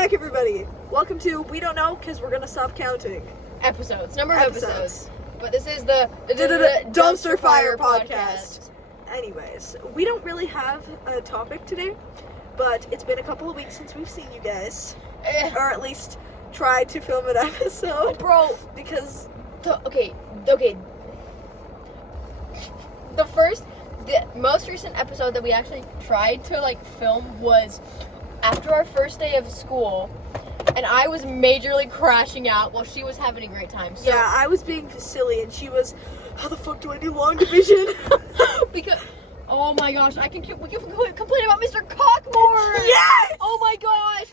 back, everybody. Welcome to We Don't Know, because we're going to stop counting. Number of episodes. But this is the Dumpster Fire podcast. Anyways, we don't really have a topic today, but it's been a couple of weeks since we've seen you guys. Or at least tried to film an episode. Bro, because... Okay. The most recent episode that we actually tried to, film was after our first day of school, and I was majorly crashing out while she was having a great time. So, yeah, I was being silly, and she was, how the fuck do I do long division? Because, oh my gosh, we can complain about Mr. Cockmore! Yes! Oh my gosh!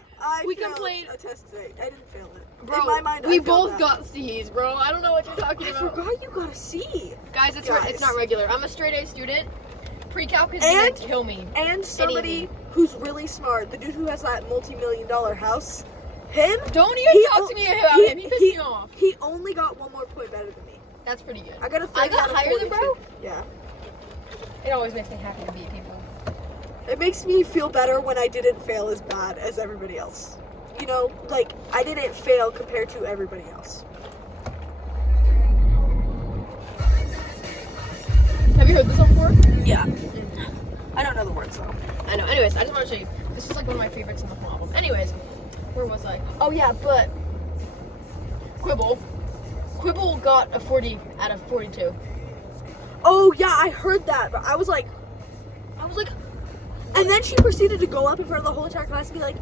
We complained. A test today. I didn't fail it. Bro, in my mind, we I failed both that. got C's, bro. I don't know what you're talking about. I forgot you got a C. Guys, it's not regular. I'm a straight A student. Pre-calc is gonna kill me. And somebody who's really smart, the dude who has that multi-million-dollar house, him. Don't even talk to me about him. He pissed me off. He only got one more point better than me. That's pretty good. I got a 30 I got out of higher than 42. bro? Yeah. It always makes me happy to beat people. It makes me feel better when I didn't fail as bad as everybody else. You know, I didn't fail compared to everybody else. Have you heard this song before? Yeah. I don't know the words though. I know. Anyways, I just want to show you. This is one of my favorites in the whole album. Anyways, where was I? Oh yeah, but Quibble got a 40 out of 42. Oh yeah, I heard that, but I was like, and then she proceeded to go up in front of the whole entire class and be like,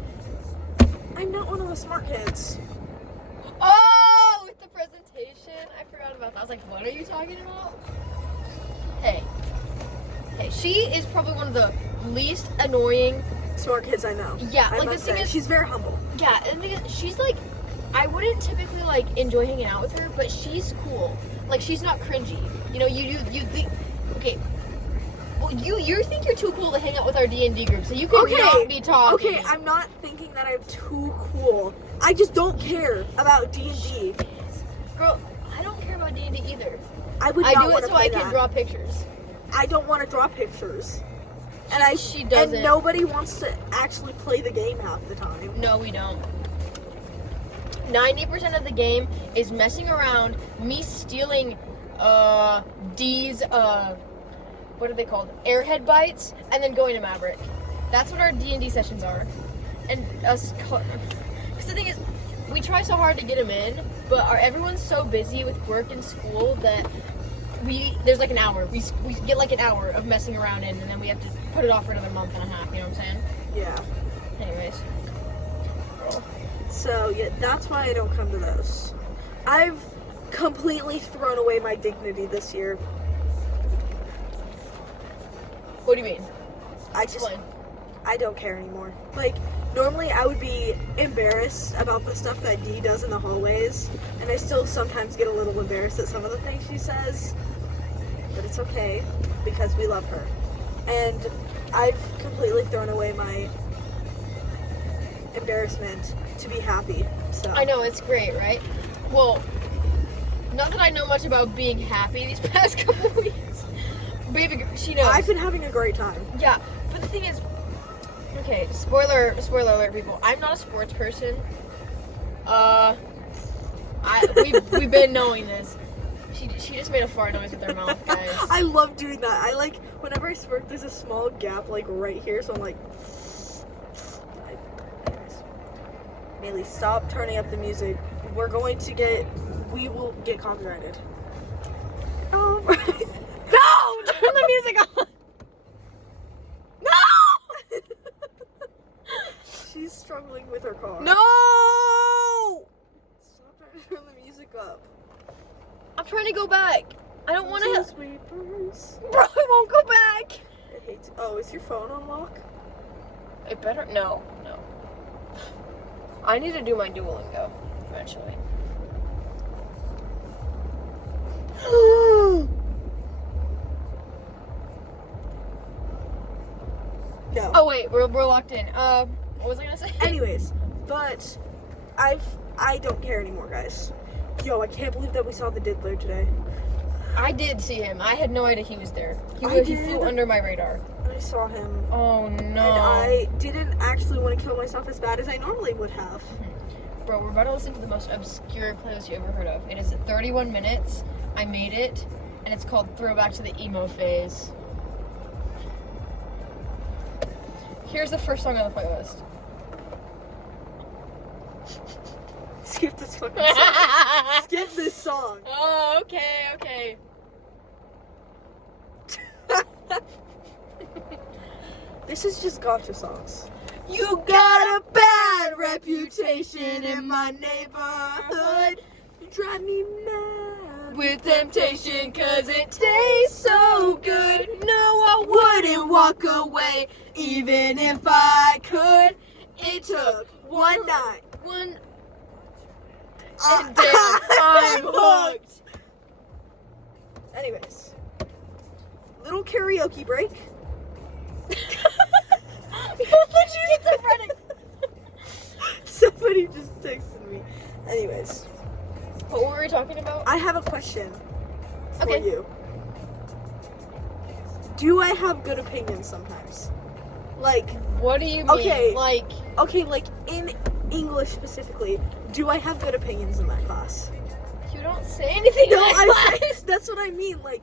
I'm not one of the smart kids. Oh, with the presentation, I forgot about that. I was like, what are you talking about? Hey, she is probably one of the least annoying Smart kids I know. Yeah, I the must thing say. is, she's very humble. Yeah, and the thing is, she's I wouldn't typically enjoy hanging out with her, but she's cool. She's not cringy. You know, you think, okay. Well, you think you're too cool to hang out with our D&D group, so you can not be talking. Okay, I'm not thinking that I'm too cool. I just don't care about D&D. Girl, I don't care about D&D either. I do it so I can draw pictures. I don't want to draw pictures. She doesn't. And nobody wants to actually play the game half the time. No, we don't. 90% of the game is messing around, me stealing D's what are they called? Airhead bites, and then going to Maverick. That's what our D&D sessions are. And us, because the thing is, we try so hard to get them in, but everyone's so busy with work and school that there's an hour. We get an hour of messing around in, and then we have to put it off for another month and a half, you know what I'm saying? Yeah. Anyways. So, yeah, that's why I don't come to those. I've completely thrown away my dignity this year. What do you mean? I don't care anymore. Normally I would be embarrassed about the stuff that Dee does in the hallways, and I still sometimes get a little embarrassed at some of the things she says, but it's okay, because we love her. And I've completely thrown away my embarrassment to be happy, so. I know, it's great, right? Well, not that I know much about being happy these past couple weeks. Baby girl, she knows. I've been having a great time. Yeah, but the thing is, okay, spoiler alert, people. I'm not a sports person. We've been knowing this. She just made a fart noise with her mouth, guys. I love doing that. Whenever I smirk, there's a small gap right here, so I'm like. Maylee, stop turning up the music. We will get copyrighted. Oh, right. No! Turn the music on! No! She's struggling with her car. No! Stop trying to turn the music up. I'm trying to go back. I don't want to. Sweepers. Bro, I won't go back. I hate to... Oh, is your phone on lock? It better. No. I need to do my Duolingo eventually. No. Oh wait, we're locked in. What was I gonna say? Anyways, but I don't care anymore, guys. Yo, I can't believe that we saw the Diddler today. I did see him. I had no idea he was there. He flew under my radar. And I saw him. Oh no. And I didn't actually want to kill myself as bad as I normally would have. Bro, we're about to listen to the most obscure playlist you ever heard of. It is 31 minutes. I made it, and it's called Throwback to the Emo Phase. Here's the first song on the playlist. Skip this fucking song. Skip this song. Oh, okay. This is just gotcha songs. You got a bad reputation in my neighborhood. You drive me mad With temptation, cause it tastes so good. No, I wouldn't walk away, even if I could. It took one night. And damn, I'm hooked. Anyways, little karaoke break. Somebody just texted me. Anyways, What were we talking about? I have a question for Okay. you. Do I have good opinions sometimes? Like, What do you mean? Okay. Like, like in English specifically, do I have good opinions in that class? you don't say anything No, in that I class. that's what I mean. Like,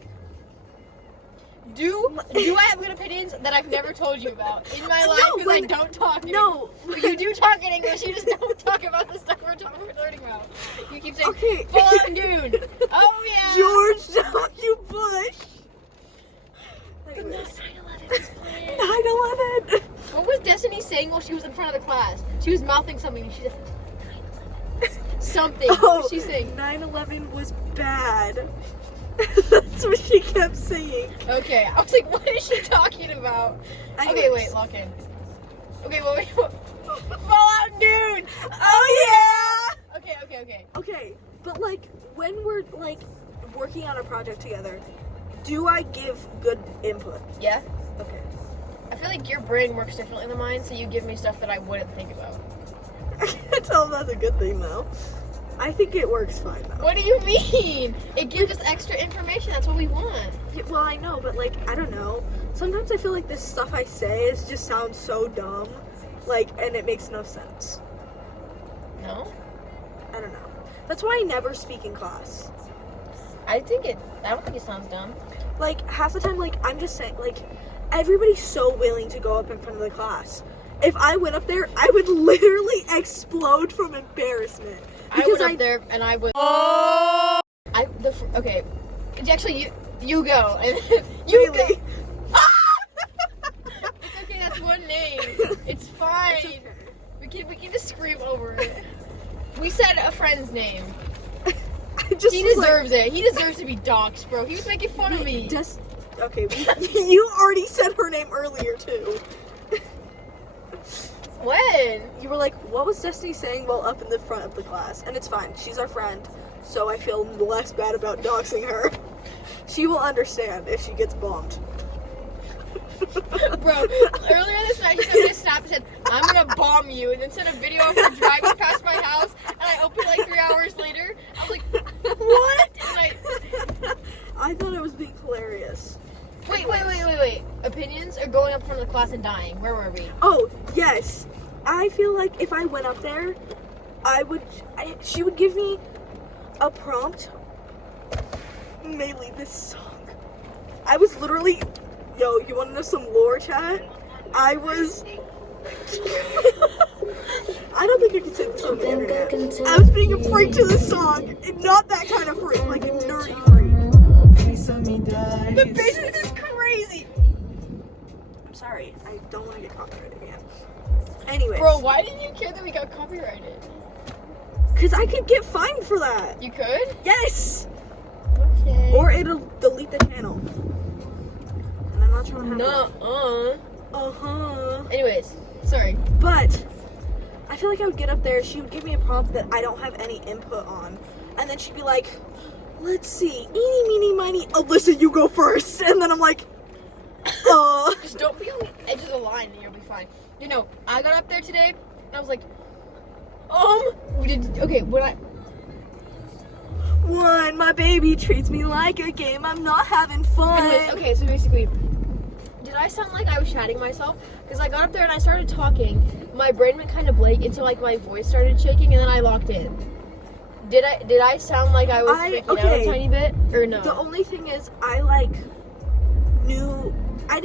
Do I have good opinions that I've never told you about in my life because I when- don't talk? no. You do talk in English. You just don't talk about the stuff we're learning about. You keep saying Okay. Fallout Dune. Oh yeah. George W. Bush. The Anyways, 9/11 was planned. 9/11. What was Destiny saying while she was in front of the class? She was mouthing something. And she said something. What was she saying? 9/11 was bad. That's what she kept saying. Okay, I was like, what is she talking about? Okay, Anyways. wait, lock in. Okay, wait. Fallout Dune. Oh yeah. Okay. Okay, but like when we're like working on a project together, do I give good input? Yeah. Okay. I feel like your brain works differently than mine, so you give me stuff that I wouldn't think about. I can't tell if that's a good thing though. I think it works fine though. What do you mean? It gives us extra information. That's what we want. Yeah, well, I know, but like I don't know. Sometimes I feel like this stuff I say just sounds so dumb, like, and it makes no sense. No? I don't know. That's why I never speak in class. I don't think it sounds dumb. Like half the time, like I'm just saying, like everybody's so willing to go up in front of the class. If I went up there, I would literally explode from embarrassment. I went up there and I would. Oh! Okay. Actually, you go. And you Really? go. It's okay, that's one name. It's fine. It's okay. We can just scream over it. We said a friend's name. I just He was like, deserves it. He deserves to be doxxed, bro. He was making fun of me. Okay, you already said her name earlier too. When? You were like, what was Destiny saying while up in the front of the class? And it's fine. She's our friend, so I feel less bad about doxing her. She will understand if she gets bombed. Bro, earlier this night she sent me a snap and said, I'm gonna bomb you, and then sent a video of her driving past my house, and I opened it like 3 hours later. I was like, what? And I thought I was being hilarious. Wait. Opinions are going up front of the class and dying. Where were we? Oh, yes. I feel like if I went up there, she would give me a prompt. Mainly this song. I was literally, yo, you want to know some lore, chat? I was, I don't think I can say this on the internet. I was being a freak to this song. Not that kind of freak, like a nerdy freak. The business is crazy. I'm sorry. I don't want to get copyrighted again. Anyways. Bro, why didn't you care that we got copyrighted? Because I could get fined for that. You could? Yes. Okay. Or it'll delete the channel. And I'm not sure what happened. Nuh-uh. Anyways, sorry. But I feel like I would get up there, she would give me a prompt that I don't have any input on. And then she'd be like, let's see, eeny, meeny, miny, Alyssa, you go first. And then I'm like, Just don't be on the edge of the line and you'll be fine. You know, I got up there today and I was like, One, my baby treats me like a game, I'm not having fun. Anyways, okay, so basically, did I sound like I was chatting myself? Because I got up there and I started talking. My brain went kind of blank until like my voice started shaking, and then I locked in. Did I sound like I was freaking out a tiny bit, or no? The only thing is, I like knew I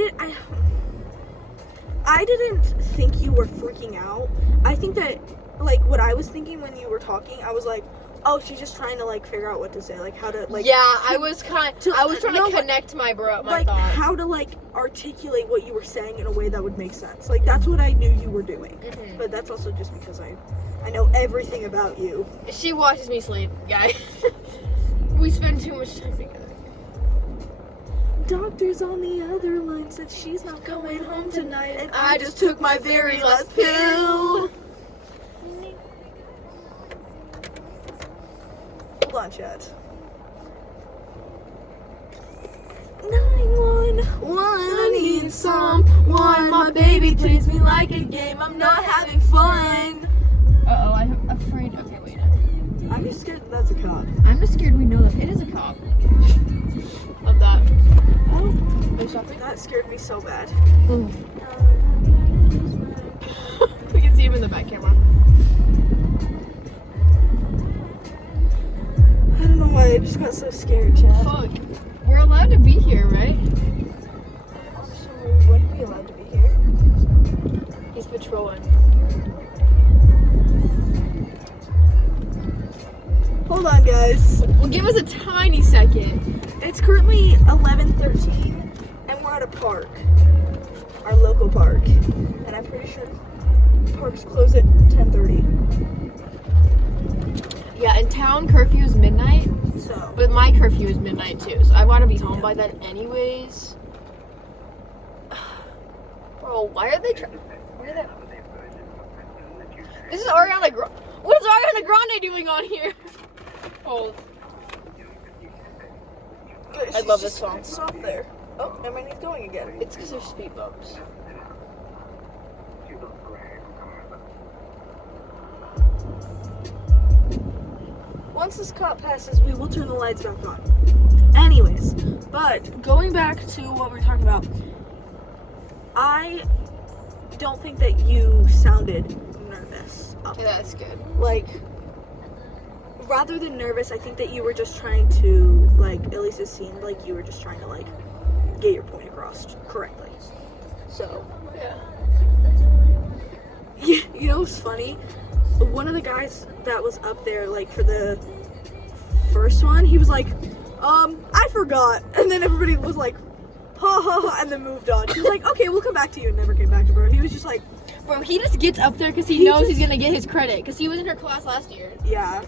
didn't think you were freaking out. I think that like what I was thinking when you were talking, I was like, oh, she's just trying to like figure out what to say, like how to like. Yeah, I was trying to connect my like thoughts. How to like articulate what you were saying in a way that would make sense. Like that's what I knew you were doing. Mm-hmm. But that's also just because I know everything about you. She watches me sleep, guys. We spend too much time together. Doctor's on the other line said she's not going home tonight, and I just took my very last pill. Hold on, chat. 911, I need someone. My baby treats me like a game. I'm not having fun. Uh-oh, I'm afraid. Okay, wait. I'm just scared that's a cop. I'm just scared we know that it is a cop. Love that. Oh, Are you shopping? that scared me so bad. We can see him in the back camera. I don't know why I just got so scared, chat. Fuck. We're allowed to be here, right? So we wouldn't be allowed to be here. He's patrolling. Hold on, guys. Well, give us a tiny second. It's currently 11:13, and we're at a park, our local park, and I'm pretty sure parks close at 10:30. Yeah, in town curfew is midnight, So, but my curfew is midnight too, so I want to be home by then anyways. Bro, why are they where are they? This is Ariana Grande. What is Ariana Grande doing on here? Oh, I love this song. Stop there. Oh, and my knee's going again. It's because there's speed bumps. Once this cop passes, we will turn the lights back on. Anyways, but going back to what we're talking about, I don't think that you sounded nervous. Okay, that's good. Like, rather than nervous, I think that you were just trying to, like, at least it seemed like you were just trying to, like, get your point across correctly. So, Yeah. you know what's funny? One of the guys that was up there, like, for the first one, he was like, I forgot. And then everybody was like, ha ha ha, and then moved on. He was like, okay, we'll come back to you, and never came back to her. He was just like, Bro, he just gets up there because he knows he's gonna get his credit because he was in her class last year. yeah.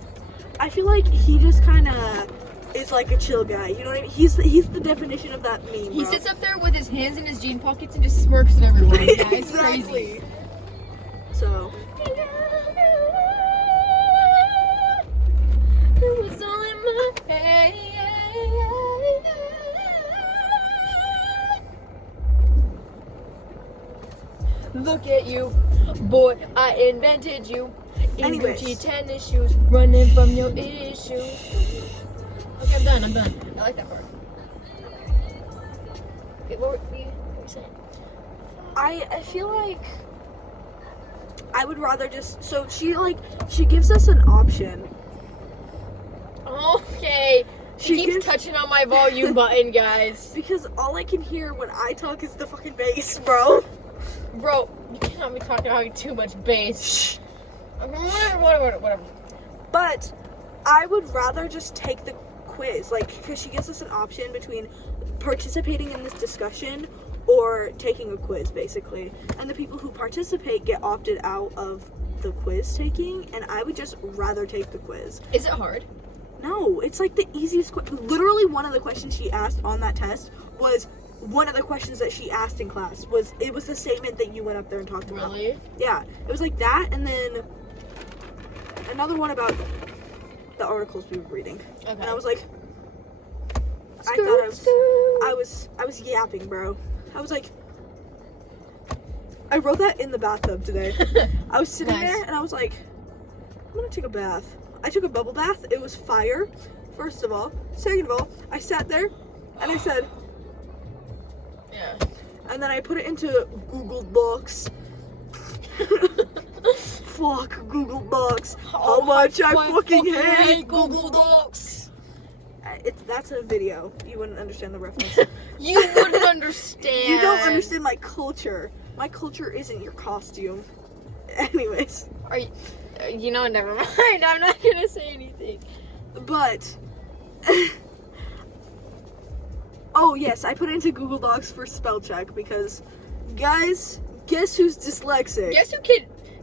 I feel like he just kind of is like a chill guy. You know what I mean? He's the definition of that meme, He bro. sits up there with his hands in his jean pockets and just smirks at everyone. Yeah, it's Exactly. crazy. So, It was all in my head. Look at you, boy, I invented you. In Anyways. Gucci tennis shoes, running from your issues. Okay, I'm done. I like that part. Okay, what were you saying? I feel like I would rather just, so she gives us an option. Okay. She keeps gives- touching on my volume button, guys. Because all I can hear when I talk is the fucking bass, bro. Bro, you cannot be talking about too much bass. Whatever. But I would rather just take the quiz, like, because she gives us an option between participating in this discussion or taking a quiz, basically. And the people who participate get opted out of the quiz taking, and I would just rather take the quiz. Is it hard? No, it's like the easiest literally one of the questions she asked on that test was one of the questions that she asked in class. It was the statement that you went up there and talked about. Really? Yeah, it was like that, and then another one about the articles we were reading. Okay. And I was like, I was yapping, bro. I was like, I wrote that in the bathtub today. I was sitting Nice. there and I was like, I'm gonna take a bath. I took a bubble bath. It was fire, first of all. Second of all, I sat there and I said, Yeah. and then I put it into Google Docs. Fuck Google Docs. How much I fucking hate Google Docs. That's a video. You wouldn't understand the reference. You wouldn't understand. You don't understand my culture. My culture isn't your costume. Anyways. Are you, never mind. I'm not gonna say anything. But oh yes, I put it into Google Docs for spell check because, guys, guess who's dyslexic?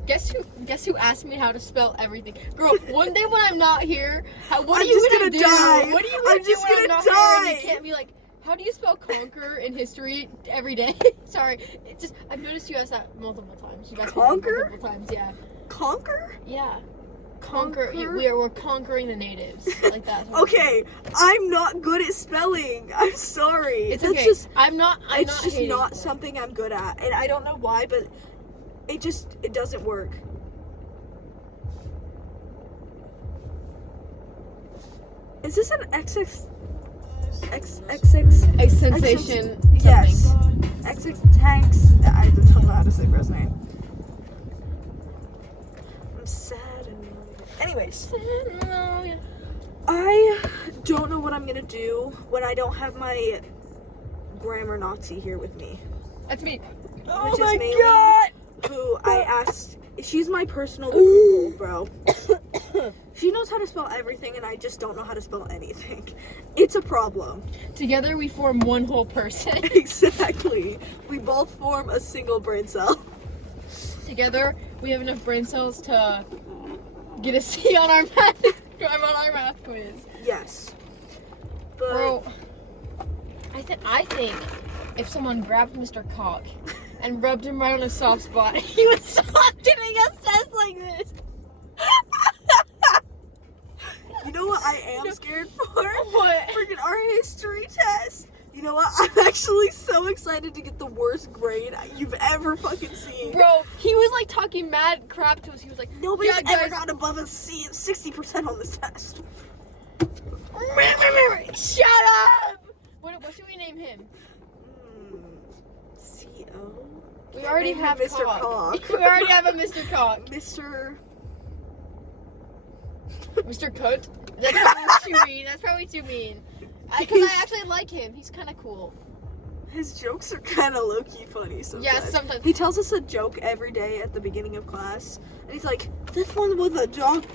Guess who asked me how to spell everything? Girl, one day when I'm not here, what are I'm you just gonna gonna do? die. What are you I'm gonna do just when I'm gonna not die. here and you can't be like, how do you spell conquer in history every day? Sorry, I've noticed you asked that multiple times. You asked me Conquer? multiple times, yeah. Conquer? Yeah. Conquer. Conquer? We're conquering the natives like that. Okay, I'm not good at spelling. I'm sorry. It's That's okay. just, I'm it's not just hating not for it. something I'm good at, and I don't know why, but it doesn't work. Is this an XX? A sensation. Yes. Something. XX tanks. I don't know how to say bro's name. I'm sad and anyways. I don't know what I'm gonna do when I don't have my grammar Nazi here with me. That's me. Which Oh is my Maylee, god! who I asked. She's my personal Google, bro. She knows how to spell everything, and I just don't know how to spell anything. It's a problem. Together we form one whole person. Exactly. We both form a single brain cell. Together we have enough brain cells to get a C on our math quiz. Yes. But Bro, I think if someone grabbed Mr. Cock and rubbed him right on a soft spot, he would stop giving us tests like this. you know what I am scared for? What? Freaking our history test. You know what? I'm actually so excited to get the worst grade you've ever fucking seen. Bro, he was like talking mad crap to us. He was like, Nobody's yeah, ever guys, got above a C, 60% on this test. shut up! What should we name him? C-O? We already name him have Mr. Cock. Cock. We already have a Mr. Cock. Mr. Coat? That's probably too mean. That's probably too mean. Because I actually like him. He's kind of cool. His jokes are kind of low-key funny sometimes. Yeah, sometimes. He tells us a joke every day at the beginning of class. And he's like, this one was a dog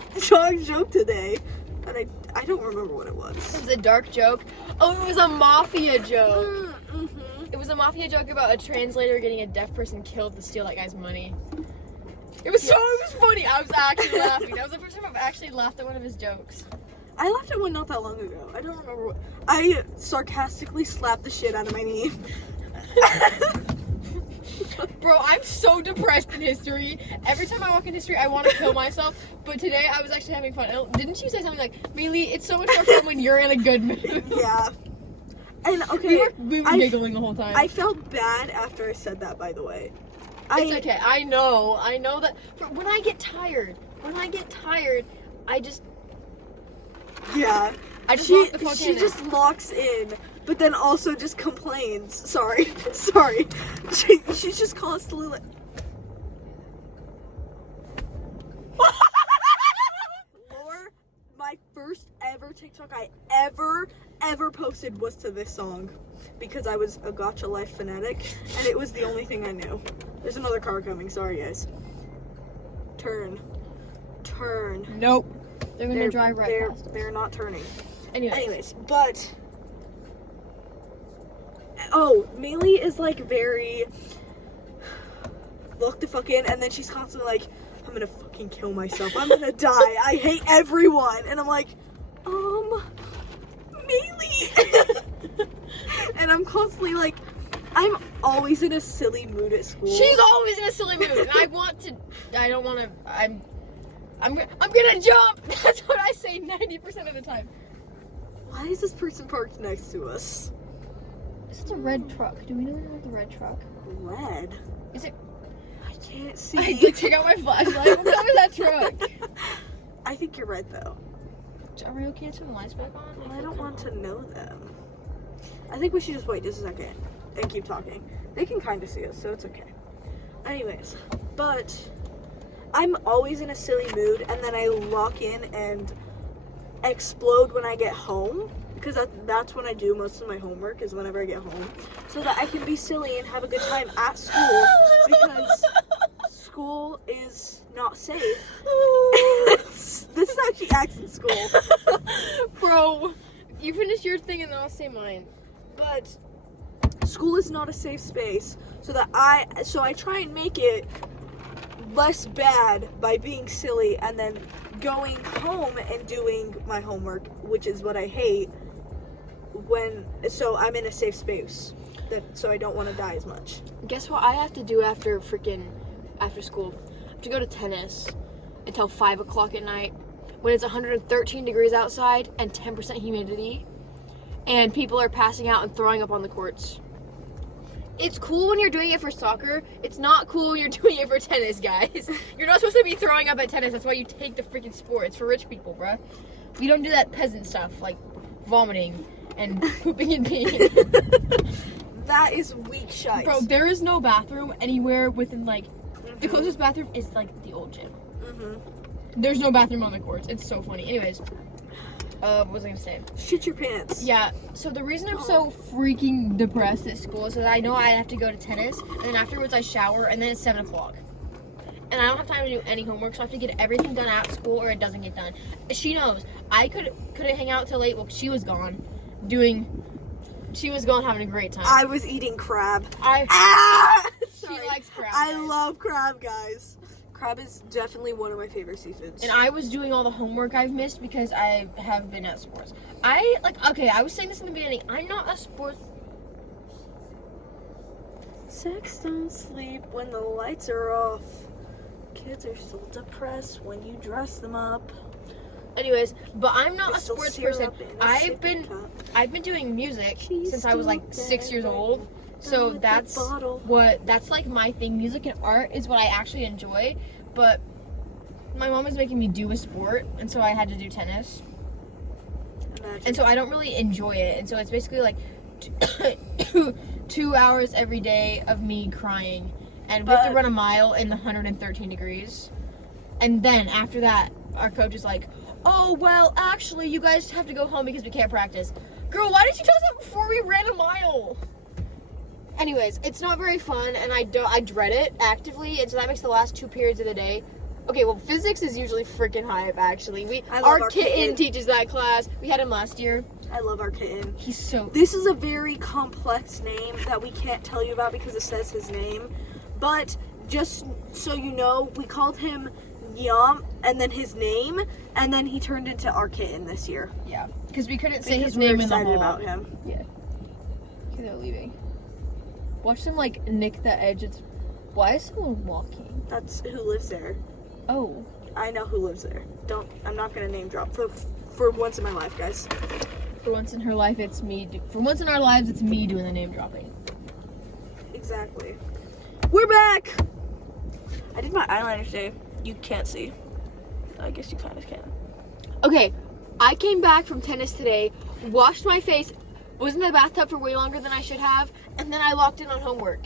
joke today. And I don't remember what it was. It was a dark joke. Oh, it was a mafia joke. Mm-hmm. It was a mafia joke about a translator getting a deaf person killed to steal that guy's money. It was funny. I was actually laughing. That was the first time I've actually laughed at one of his jokes. I laughed at one not that long ago. I don't remember what. I sarcastically slapped the shit out of my knee. Bro, I'm so depressed in history. Every time I walk in history, I want to kill myself. But today, I was actually having fun. Didn't you say something like, Maylee, it's so much more fun when you're in a good mood? Yeah. And okay, we were giggling the whole time. I felt bad after I said that, by the way. It's okay. I know that when I get tired, I just Yeah. lock the fuck She in. just locks in, but then also just complains. Sorry. She's just constantly like. Lore, my first ever TikTok I ever posted was to this song because I was a Gacha Life fanatic and it was the only thing I knew. There's another car coming. Sorry, guys. Turn. Nope. They're gonna drive right past us. They're not turning. Anyways, but Maylee is like very lock the fuck in, and then she's constantly like, I'm gonna fucking kill myself. I'm gonna die. I hate everyone. And I'm like, Maylee. And I'm constantly like, I'm always in a silly mood at school. she's always in a silly mood, and I'm gonna jump. That's what I say 90% of the time. Why is this person parked next to us? This is a red truck. Do we know the red truck? Red? Is it? I can't see. I did take out my flashlight. What color is that truck? I think you're red though. Are we okay to turn the lights back on? I don't want to know them. I think we should just wait just a second. and keep talking. They can kind of see us, so it's okay. Anyways, but I'm always in a silly mood, and then I lock in and explode when I get home, because that's when I do most of my homework, is whenever I get home, so that I can be silly and have a good time at school, because school is not safe. This is how she acts in school. Bro, you finish your thing and then I'll say mine. But school is not a safe space, so I try and make it less bad by being silly and then going home and doing my homework, which is what I hate, so I'm in a safe space, so I don't want to die as much. Guess what I have to do after school? I have to go to tennis until 5 o'clock at night when it's 113 degrees outside and 10% humidity, and people are passing out and throwing up on the courts. It's cool when you're doing it for soccer. It's not cool when you're doing it for tennis, guys. You're not supposed to be throwing up at tennis. That's why you take the freaking sport. It's for rich people, bruh. We don't do that peasant stuff, like vomiting and pooping and peeing. That is weak shite. Bro, there is no bathroom anywhere within, like, the closest bathroom is, like, the old gym. There's no bathroom on the courts. It's so funny. Anyways, what was I gonna say? Shit your pants. Yeah, so the reason I'm so freaking depressed at school is that I know I have to go to tennis, and then afterwards I shower, and then it's 7 o'clock. And I don't have time to do any homework, so I have to get everything done at school or it doesn't get done. She knows. I couldn't hang out till late. Well, she was gone having a great time. I was eating crab. She likes crab. I love crab, guys. Crab is definitely one of my favorite seafoods. And I was doing all the homework I've missed because I have been at sports. I was saying this in the beginning. I'm not a sports. Sex don't sleep when the lights are off. Kids are still depressed when you dress them up. Anyways, but I'm not a Crystal sports syrup person. in a I've sippy cup. been doing music She's since I was like still 6 years there, old. So with the that's bottle. that's like my thing. Music and art is what I actually enjoy. But my mom is making me do a sport, and so I had to do tennis. Imagine. And so I don't really enjoy it. And so it's basically like 2 hours every day of me crying. And we have to run a mile in the 113 degrees. And then after that, our coach is like, oh, well, actually, you guys have to go home because we can't practice. Girl, why didn't you tell us that before we ran a mile? Anyways, it's not very fun, and I dread it actively, and so that makes the last 2 periods of the day. Okay, well, physics is usually freaking hype, actually. Our kitten teaches that class. We had him last year. I love our kitten. He's so... This is a very complex name that we can't tell you about because it says his name. But just so you know, we called him Yum, and then his name, and then he turned into our kitten this year. Yeah, because we couldn't say Because his name in the excited hall. about him. Yeah. Okay, they're leaving. Watch them, like, nick the edge. Why is someone walking? That's who lives there. Oh. I know who lives there. I'm not gonna name drop for once in my life, guys. For once in her life, it's me. For once in our lives, it's me doing the name dropping. Exactly. We're back! I did my eyeliner today. You can't see. I guess you kind of can. Okay, I came back from tennis today, washed my face, was in the bathtub for way longer than I should have, and then I locked in on homework.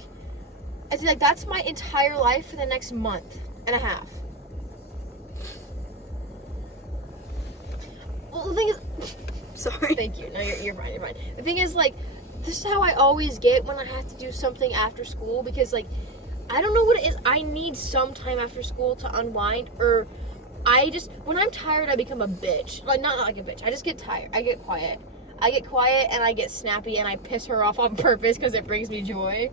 I feel like that's my entire life for the next month and a half. Well, the thing is... Sorry. Thank you. No, you're fine, you're fine. The thing is, like, this is how I always get when I have to do something after school, because, like, I don't know what it is. I need some time after school to unwind, or when I'm tired, I become a bitch. Like, not like a bitch. I just get tired. I get quiet. And I get snappy and I piss her off on purpose because it brings me joy.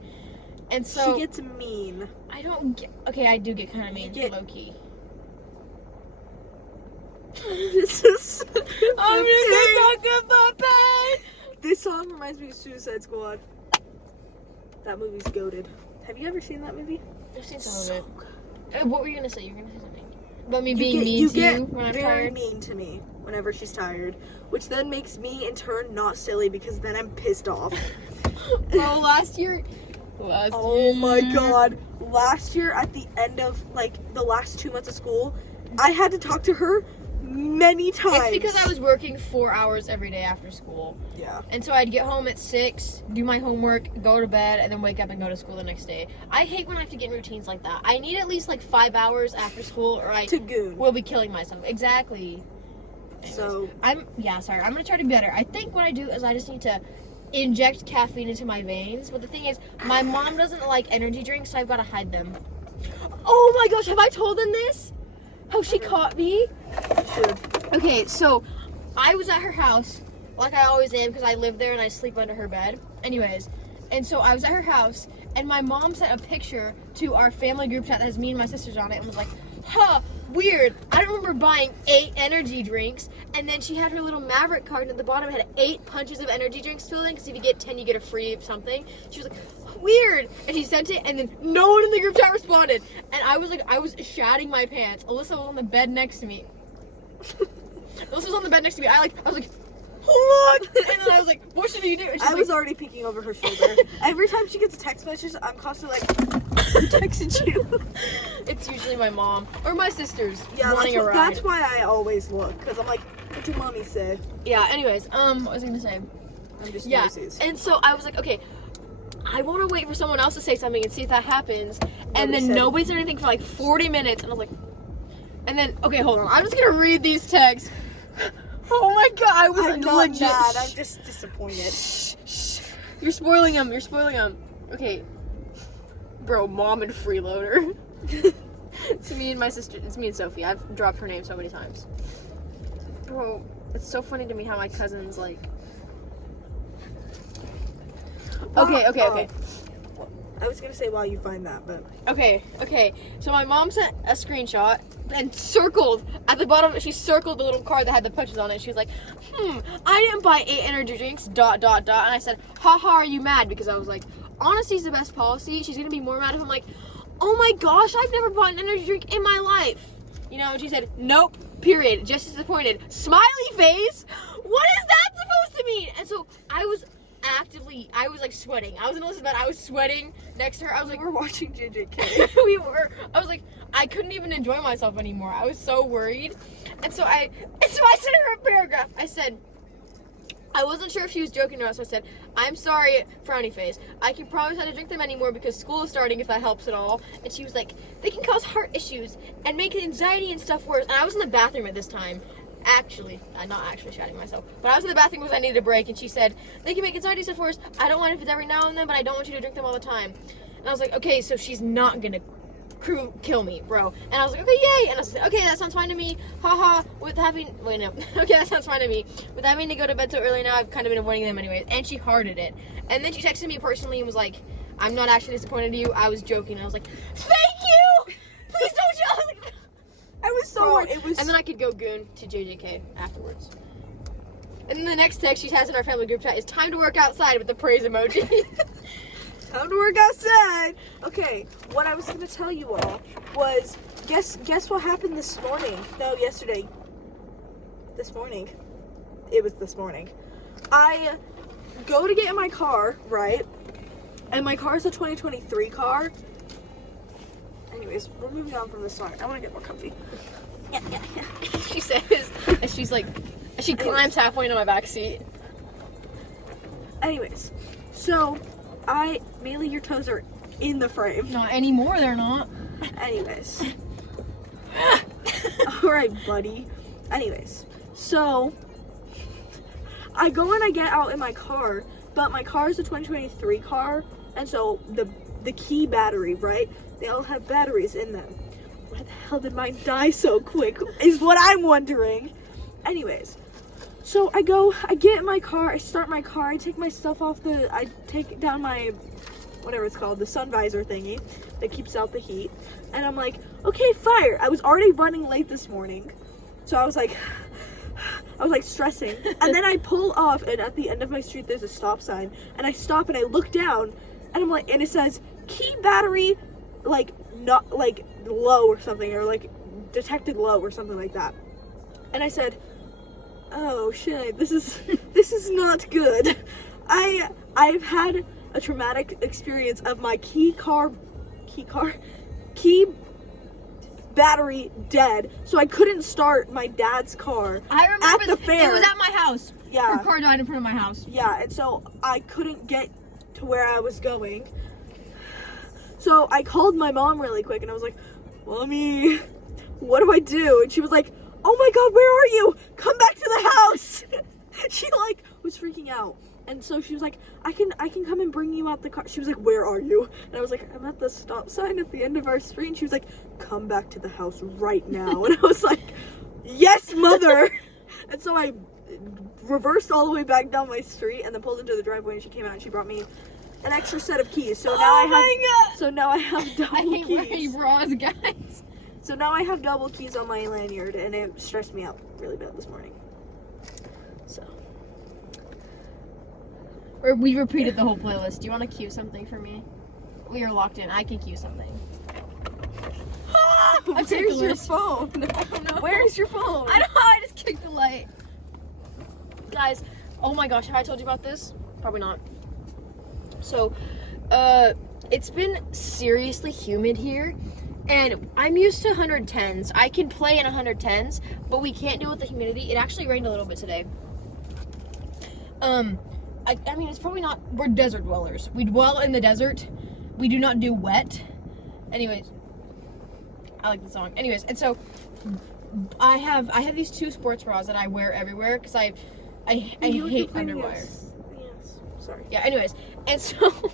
And so... She gets mean. I don't get... Okay, I do get kind of mean, low-key. This is... I'm gonna talk about pain! This song reminds me of Suicide Squad. That movie's goated. Have you ever seen that movie? I've seen some So of it. good. What were you gonna say? You were gonna say something about me being mean to you when I'm very tired. mean to me whenever she's tired, which then makes me in turn not silly because then I'm pissed off. Oh, last year. Oh my god! Last year, at the end of like the last 2 months of school, I had to talk to her many times. It's because I was working 4 hours every day after school. Yeah. And so I'd get home at 6, do my homework, go to bed, and then wake up and go to school the next day. I hate when I have to get in routines like that. I need at least like 5 hours after school or I to goon. will be killing myself. Exactly. Anyways, So I'm gonna try to be better. I think what I do is I just need to inject caffeine into my veins. But the thing is, my mom doesn't like energy drinks, so I've got to hide them. Oh my gosh, have I told them this? How she caught me? Sure. Okay, so I was at her house, like I always am, because I live there and I sleep under her bed. Anyways, and so I was at her house, and my mom sent a picture to our family group chat that has me and my sisters on it, and was like, huh, weird. I don't remember buying 8 energy drinks. And then she had her little Maverick card, and at the bottom it had 8 punches of energy drinks filled in, because if you get 10, you get a free something. She was like, weird. And she sent it, and then no one in the group chat responded. And I was shatting my pants. Alyssa was on the bed next to me. Alyssa was on the bed next to me. I was like, look! And then I was like, what should you do? And she's I was already peeking over her shoulder. Every time she gets a text message, I'm constantly like, who texted you? It's usually my mom or my sisters Yeah, wanting a ride. that's why I always look, because I'm like, what'd your mommy say? Yeah, anyways, what was I gonna say? I'm just Yeah, nosies. and so I was like, okay, I want to wait for someone else to say something and see if that happens. And Nobody then said nobody said anything for like 40 minutes, and I was like, and then, okay, hold on, I'm just gonna read these texts. Oh my god, I was I'm not legit. mad, I'm just disappointed. You're spoiling them. Okay, bro, mom and freeloader. It's me and my sister. It's me and Sophie. I've dropped her name so many times. Bro, it's so funny to me how my cousins like. Okay. I was gonna say while you find that, but Okay. So my mom sent a screenshot and circled at the bottom. She circled the little card that had the punches on it. She was like, I didn't buy 8 energy drinks. ... And I said, haha, are you mad? Because I was like, honesty's the best policy. She's gonna be more mad if I'm like, oh my gosh, I've never bought an energy drink in my life. You know, and she said, nope, period. Just disappointed. Smiley face? What is that supposed to mean? And so I was like sweating. I was in Alyssa's bed. I was sweating next to her. I was like, we're watching JJK. we were. I was like, I couldn't even enjoy myself anymore. I was so worried. And so I sent her a paragraph. I said, I wasn't sure if she was joking or not, so I said, I'm sorry, frowny face. I can promise not to drink them anymore because school is starting, if that helps at all. And she was like, they can cause heart issues and make anxiety and stuff worse. And I was in the bathroom at this time. Actually, I'm not actually shouting myself, but I was in the bathroom because I needed a break, and she said, they can make anxiety stuff worse. I don't mind if it's every now and then, but I don't want you to drink them all the time. And I was like, okay, so she's not gonna kill me, bro. And I was like, okay, yay. And I said, okay, that sounds fine to me. Haha, okay, that sounds fine to me. With having to go to bed so early now, I've kind of been avoiding them anyways. And she hearted it. And then she texted me personally and was like, I'm not actually disappointed in you. I was joking. And I was like, thank you! Please don't you? I was like, I was so worried. and then I could go goon to JJK afterwards. And then the next text she has in our family group chat is time to work outside with the praise emoji. Time to work outside. Okay, what I was gonna tell you all was guess what happened this morning? No, yesterday. This morning. It was this morning. I go to get in my car, right? And my car is a 2023 car. Anyways, we're moving on from this song. I want to get more comfy. Yeah. She says, and she's like, she climbs halfway into my back seat. Anyways, so mainly your toes are in the frame. Not anymore, they're not. Anyways. Alright, buddy. Anyways, so I go and I get out in my car, but my car is a 2023 car, and so the key battery, right? They all have batteries in them. Why the hell did mine die so quick? Is what I'm wondering. Anyways, so I get in my car, I start my car, I take my stuff off I take down my, whatever it's called, the sun visor thingy that keeps out the heat. And I'm like, okay, fire. I was already running late this morning. So I was like stressing. And then I pull off, and at the end of my street, there's a stop sign. And I stop and I look down, and I'm like, and it says, key battery, like, not, like, low or something, or like, detected low or something like that. And I said, oh shit, this is not good. I've had a traumatic experience of my key battery dead, so I couldn't start my dad's car I remember at the fair. It was at my house. Yeah. Her car died in front of my house. Yeah, and so I couldn't get to where I was going. So I called my mom really quick and I was like, Mommy, what do I do? And she was like, oh my God, where are you? Come back to the house. She like was freaking out. And so she was like, I can come and bring you out the car. She was like, where are you? And I was like, I'm at the stop sign at the end of our street. And she was like, come back to the house right now. And I was like, yes, mother. And so I reversed all the way back down my street and then pulled into the driveway, and she came out and she brought me an extra set of keys. So now I have double I hate keys. wearing bras, guys. So now I have double keys on my lanyard, and it stressed me out really bad this morning. So Or we repeated the whole playlist. Do you want to cue something for me? We are locked in. I can cue something. Where's your phone? No. Where's your phone? I don't know. I just kicked the light. Guys, oh my gosh, have I told you about this? Probably not. So, it's been seriously humid here, and I'm used to 110s. I can play in 110s, but we can't deal with the humidity. It actually rained a little bit today. I mean, it's probably not, we're desert dwellers. We dwell in the desert. We do not do wet. Anyways, I like the song. Anyways, and so I have these two sports bras that I wear everywhere because I hate underwire. Yes. Sorry. Yeah, anyways. And so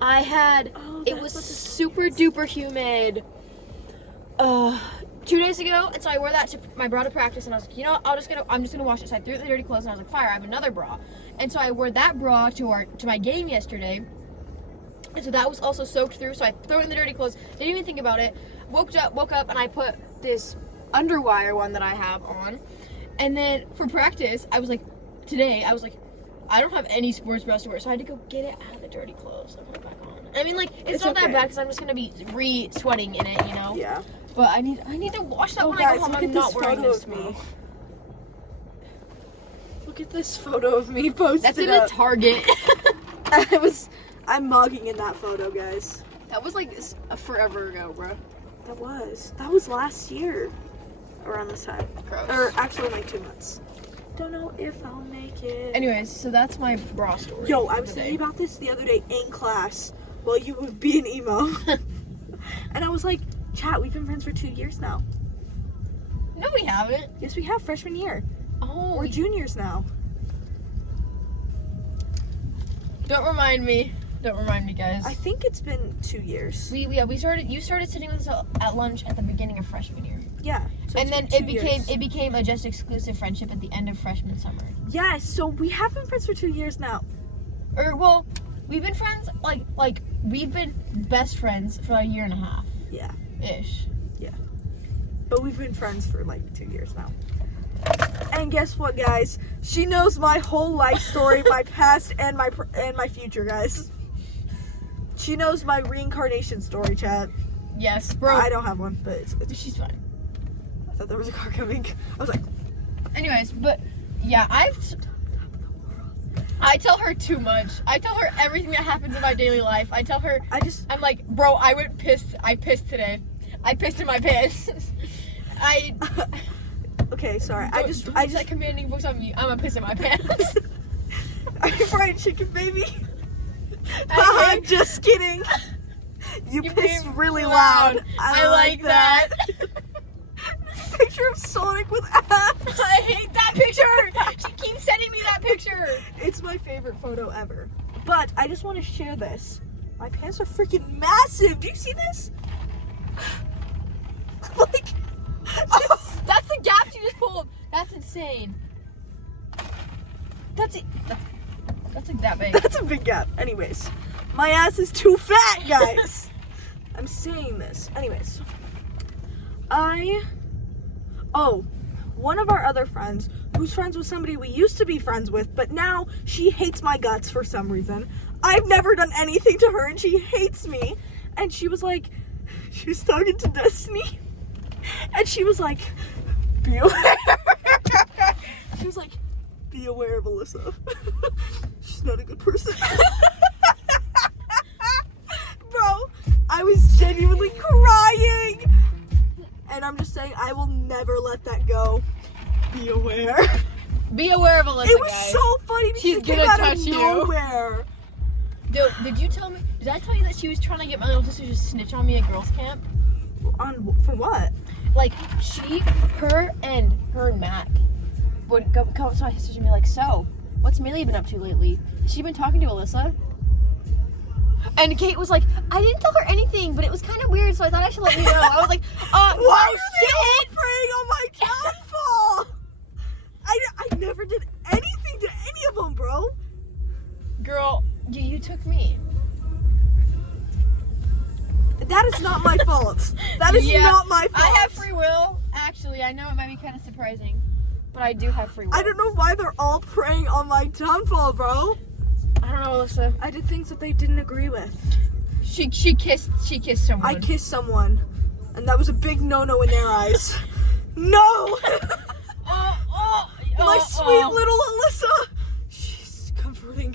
I had it was super duper humid 2 days ago, and so I wore that to my bra to practice, and I was like, you know what, I'm just gonna wash it. So I threw it in the dirty clothes, and I was like, fire, I have another bra. And so I wore that bra to my game yesterday. And so that was also soaked through, so I threw it in the dirty clothes, didn't even think about it. Woke up and I put this underwire one that I have on. And then for practice, today I was like, I don't have any sports bras to wear, so I had to go get it out of the dirty clothes and put it back on. I mean, like, it's not okay. that bad because I'm just gonna be re-sweating in it, you know? Yeah. But I need to wash that when I Guys, go home. look I'm at not this wearing photo this of me. tomorrow. Look at this photo of me posted That's in up. a Target. I'm mugging in that photo, guys. That was like forever ago, bro. That was last year around this time. Gross. Or actually like 2 months. Don't know if I'll make it. Anyways, so that's my bra story. Yo, I was thinking about this the other day in class while you would be an emo. And I was like, chat, we've been friends for 2 years now. No, we haven't. Yes, we have, freshman year. Oh, We're juniors now. don't remind me. Don't remind me, guys. I think it's been 2 years. You started sitting with us at lunch at the beginning of freshman year. Yeah. So And it's then been 2 it years. became a just exclusive friendship at the end of freshman summer. Yeah, so we have been friends for 2 years now. Or well, we've been friends like we've been best friends for a year and a half. Yeah. Ish. But we've been friends for like 2 years now. And guess what, guys? She knows my whole life story, my past and my future, guys. She knows my reincarnation story, chat. Yes, bro. I don't have one, but it's She's fine. I thought there was a car coming. I was like, Anyways, but yeah, I tell her too much. I tell her everything that happens in my daily life. I tell her I'm like, bro, I pissed today. I pissed in my pants. okay, sorry. I just like commanding books on me. I'm gonna piss in my pants. Are you fried chicken, baby? I I'm just kidding. You You pissed being really loud. loud. I like that. Picture of Sonic with abs. I hate that picture. She keeps sending me that picture. It's my favorite photo ever. But I just want to share this. My pants are freaking massive. Do you see this? Like, That's the gap she just pulled. That's insane. That's it. That's like that big. that's a big gap. Anyways, my ass is too fat, guys. I'm saying this. Anyways, one of our other friends, who's friends with somebody we used to be friends with, but now she hates my guts for some reason. I've never done anything to her, and she hates me. And she was talking to Destiny, and she was like, be aware. She was like, be aware of Alyssa. She's not a good person. Bro, I was genuinely crying. never let that go. Be aware. Be aware of Alyssa, It was guys. so funny because She's it came gonna out touch of you. nowhere. Dude, did I tell you that she was trying to get my little sister to snitch on me at girls' camp? For what? Like, her and Mac would come up to my sister and be like, so, what's Millie been up to lately? Has she been talking to Alyssa? And Kate was like, I didn't tell her anything, but it was kind of weird, so I thought I should let you know. I was like, Why no are they all shit! preying on my downfall? I never did anything to any of them, bro. Girl, you took me. That is not my fault. That is not my fault. I have free will. Actually, I know it might be kind of surprising, but I do have free will. I don't know why they're all preying on my downfall, bro. I don't know, Alyssa. I did things that they didn't agree with. She kissed someone. I kissed someone, and that was a big no-no in their eyes. No! My sweet little Alyssa. She's converting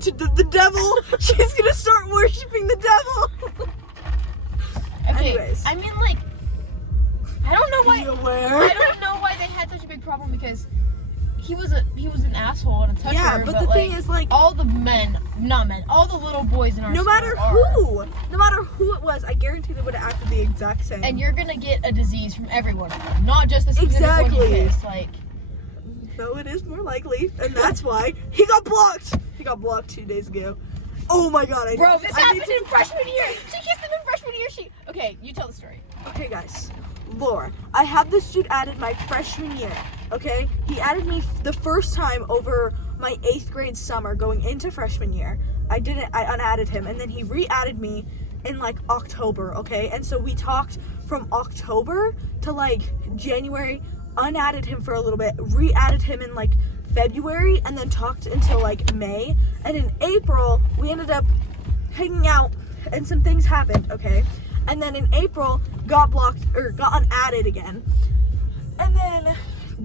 to the devil. She's gonna start worshiping the devil. Okay, Anyways. I mean, like, I don't know why. Be aware. I don't know why they had such a big problem because he was an asshole and a toucher. Yeah, but the thing is, like, all the men, not men, all the little boys in our no school matter who it was, I guarantee they would have acted the exact same. and you're gonna get a disease from everyone, not just the specific one you Exactly. kissed. Like, No, it is more likely, and that's why he got blocked. He got blocked 2 days ago. Oh my god! bro, this happened in freshman year. She kissed him in freshman year. Okay, you tell the story. Okay, guys. Laura, I had this dude added my freshman year, okay? He added me the first time over my 8th grade summer going into freshman year. I unadded him, and then he re-added me in, like, October, okay? And so we talked from October to, like, January, unadded him for a little bit, re-added him in, like, February, and then talked until, like, May. And in April, we ended up hanging out, and some things happened, okay? And then in April, got blocked, or got unadded again. And then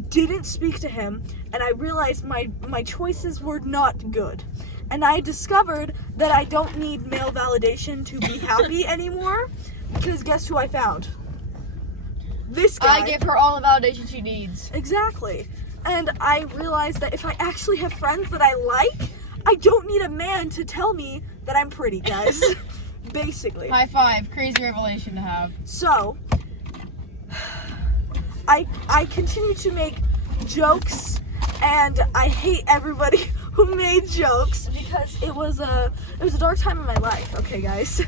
didn't speak to him, and I realized my choices were not good. And I discovered that I don't need male validation to be happy anymore, because guess who I found? This guy. I give her all the validation she needs. Exactly. And I realized that if I actually have friends that I like, I don't need a man to tell me that I'm pretty, guys. Basically. High five. Crazy revelation to have. So, I continue to make jokes, and I hate everybody who made jokes because it was a dark time in my life. Okay, guys.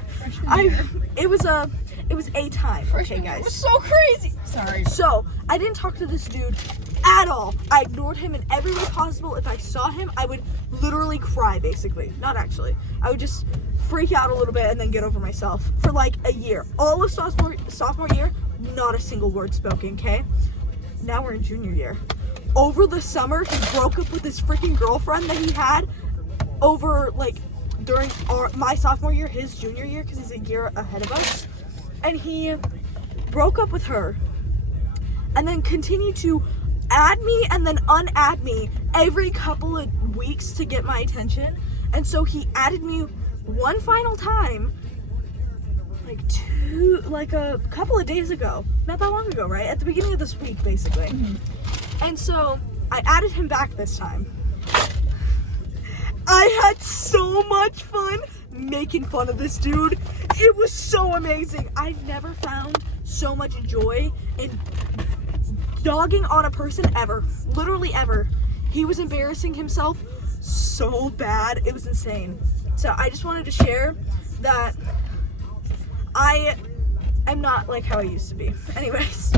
It was a time. Okay, guys. It was so crazy. Sorry. So, I didn't talk to this dude at all. I ignored him in every way possible. If I saw him, I would literally cry, basically. Not actually. I would just freak out a little bit and then get over myself for like a year. All of sophomore year, not a single word spoken, okay? Now we're in junior year. Over the summer, he broke up with his freaking girlfriend that he had over, like, during my sophomore year, his junior year, because he's a year ahead of us. And he broke up with her and then continued to add me and then unadd me every couple of weeks to get my attention. And so he added me one final time like a couple of days ago. Not that long ago, right? At the beginning of this week, basically. Mm-hmm. And so I added him back this time. I had so much fun making fun of this dude. It was so amazing. I've never found so much joy in dogging on a person ever. Literally ever. He was embarrassing himself so bad. It was insane. So I just wanted to share that I am not like how I used to be. Anyways.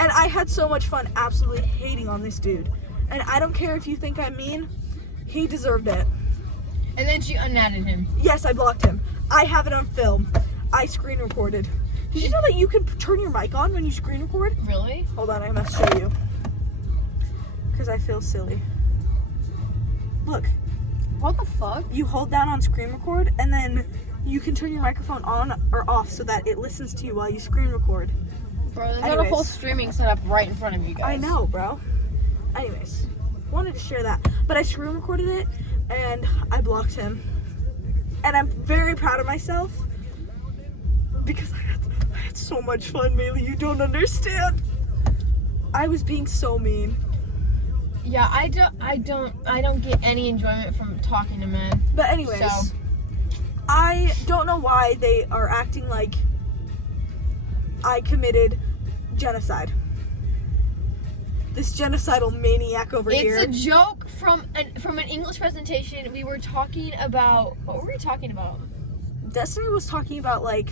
And I had so much fun absolutely hating on this dude. And I don't care if you think I'm mean. He deserved it. And then she unadded him. Yes, I blocked him. I have it on film. I screen recorded. Did you know that you can turn your mic on when you screen record? Really? Hold on, I must show you. Because I feel silly. Look. What the fuck? You hold down on screen record, and then you can turn your microphone on or off so that it listens to you while you screen record. Bro, they got a whole streaming setup right in front of you guys. I know, bro. Anyways, wanted to share that. But I screen recorded it, and I blocked him. And I'm very proud of myself because I had so much fun, Maylee. You don't understand. I was being so mean. Yeah, I don't get any enjoyment from talking to men. But anyways, So. I don't know why they are acting like I committed genocide. This genocidal maniac over here. It's a joke from an English presentation. We were talking about, what were we talking about? Destiny was talking about, like,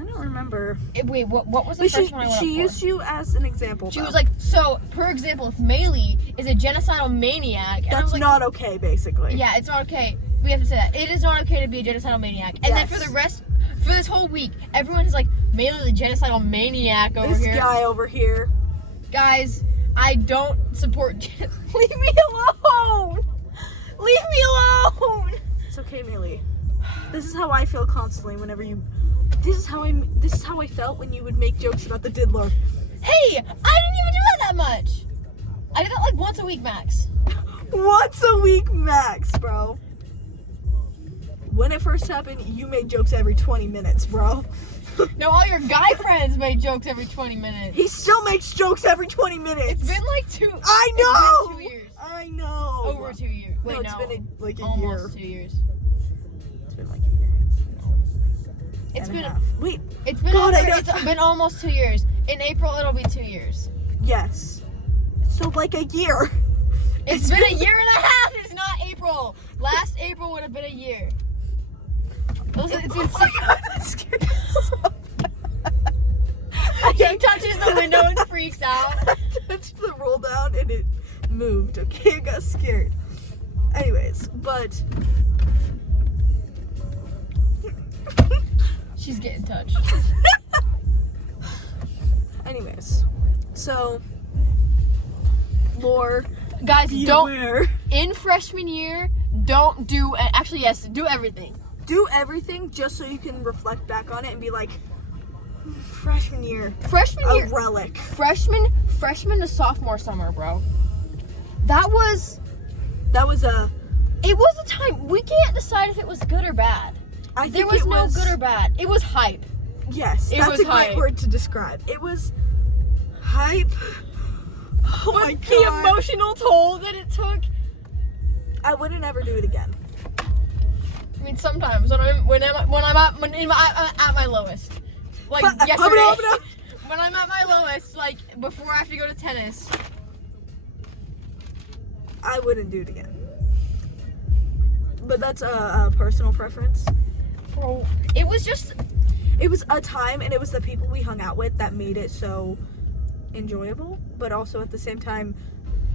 I don't remember. Wait, what was the But first one I went she up for? used you as an example. She though. was like, so, for example, if Maylee is a genocidal maniac, and I that's was like, not okay, basically. yeah, it's not okay. We have to say that. It is not okay to be a genocidal maniac. And then for the rest, for this whole week, everyone is like, Maylee the genocidal maniac over this here. guy over here. Guys, I don't support leave me alone! Leave me alone! It's okay, Millie. This is how I feel constantly whenever you. This is how I felt when you would make jokes about the diddler. Hey, I didn't even do that much. I did that like once a week max. Once a week max, bro. When it first happened, you made jokes every 20 minutes, bro. No, all your guy friends make jokes every 20 minutes. He still makes jokes every 20 minutes. It's been like two. I know. It's been 2 years. I know. Over 2 years. Wait, No, it's no. been like a Almost year. 2 years. It's been like a year. It's And a been. half. Wait. It's been. God, over, it's been almost 2 years. In April, it'll be 2 years. Yes. So like a year. It's been a year and a half. It's not April. Last April would have been a year. It's been Oh my God, that scared me so bad. He touches the window and freaks out. I touched the roll down and it moved. Okay, I got scared. Anyways, but She's getting touched. anyways, so lore, Guys, don't beware. in freshman year. Don't do. Actually, yes, do everything. Do everything just so you can reflect back on it and be like, freshman year, Freshman a year. relic. Freshman to sophomore summer, bro. That was a. It was a time we can't decide if it was good or bad. I There think was it no was good or bad. It was hype. Yes, It that's was a great hype. word to describe. It was hype. Oh my The God. emotional toll that it took. I wouldn't ever do it again. I mean, sometimes when I'm at my lowest, like yesterday, when I'm at my lowest, like before I have to go to tennis. I wouldn't do it again. But that's a personal preference. Bro, it was just. It was a time, and it was the people we hung out with that made it so enjoyable. But also at the same time,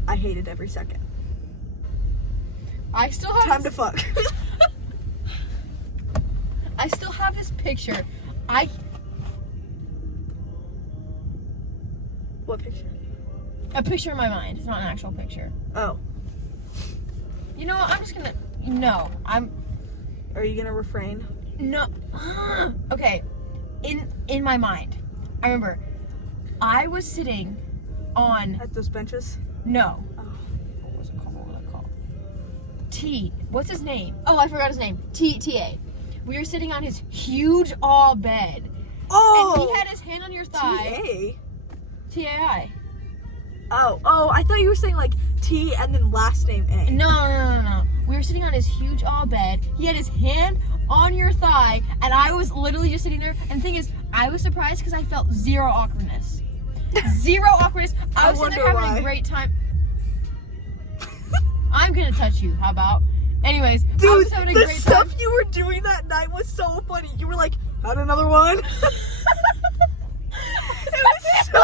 I hated every second. I still have Time to fuck. I still have this picture. What picture? A picture in my mind. It's not an actual picture. Oh, You know what? I'm just gonna. No, I'm. are you gonna refrain? No. Okay. In my mind, I remember I was sitting on. At those benches? No. Oh. What was it called? What was it called? T. What's his name? Oh, I forgot his name. T.A. We were sitting on his huge all bed. Oh! And he had his hand on your thigh. T.A.? T.A.I. Oh, I thought you were saying like T and then last name A. No. We were sitting on his huge all bed. He had his hand on your thigh, and I was literally just sitting there. And the thing is, I was surprised because I felt zero awkwardness. Zero awkwardness. I was sitting there wonder having why. a great time. I'm gonna touch you. How about? Anyways, I Dude, was having a the great stuff time. you were doing that night was so funny. You were like, had another one? It was so...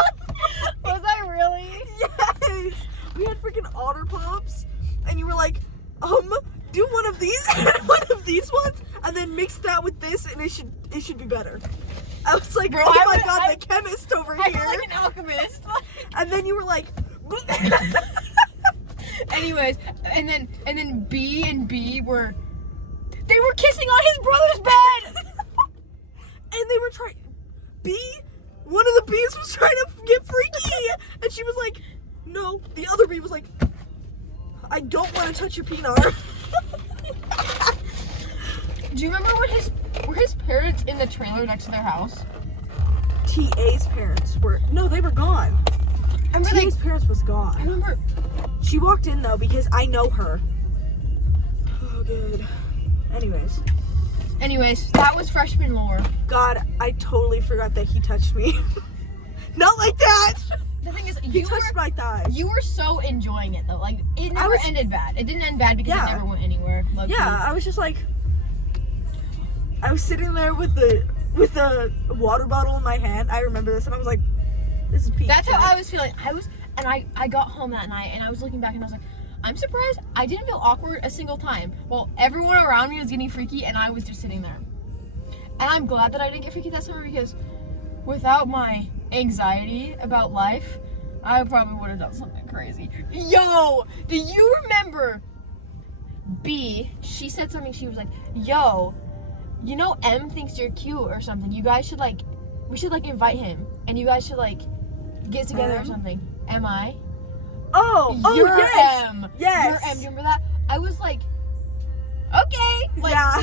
Was I really? Yes! We had freaking Otter Pops, and you were like, do one of these and one of these ones, and then mix that with this, and it should be better. I was like, Bro, oh I my would- God, I- the chemist over I here. feel like an alchemist. And then you were like, Anyways, and then B and B were kissing on his brother's bed. and they were trying. One of the bees was trying to get freaky, and she was like, no. The other bee was like, I don't want to touch your peanut. Do you remember were his parents in the trailer next to their house? TA's parents were, no, they were gone. remember Tia's parents was I gone. remember. She walked in though because I know her. Oh, good. Anyways, that was freshman lore. God, I totally forgot that he touched me. Not like that. The thing is, He touched my thigh. you were so enjoying it though. Like it never ended bad. It didn't end bad because Yeah. it never went anywhere. Low-key. Yeah, I was just like, I was sitting there with the water bottle in my hand. I remember this, and I was like, this is peak. That's how I was feeling. I got home that night and I was looking back and I was like, I'm surprised I didn't feel awkward a single time. Well, everyone around me was getting freaky and I was just sitting there. And I'm glad that I didn't get freaky that summer because without my anxiety about life, I probably would have done something crazy. Yo, do you remember B? She said something, she was like, yo, you know M thinks you're cute or something. You guys should we should invite him and you guys should get together or something. Am I? You're yes. M. Yes. You're M. Do you remember that? I was like, okay. Yeah.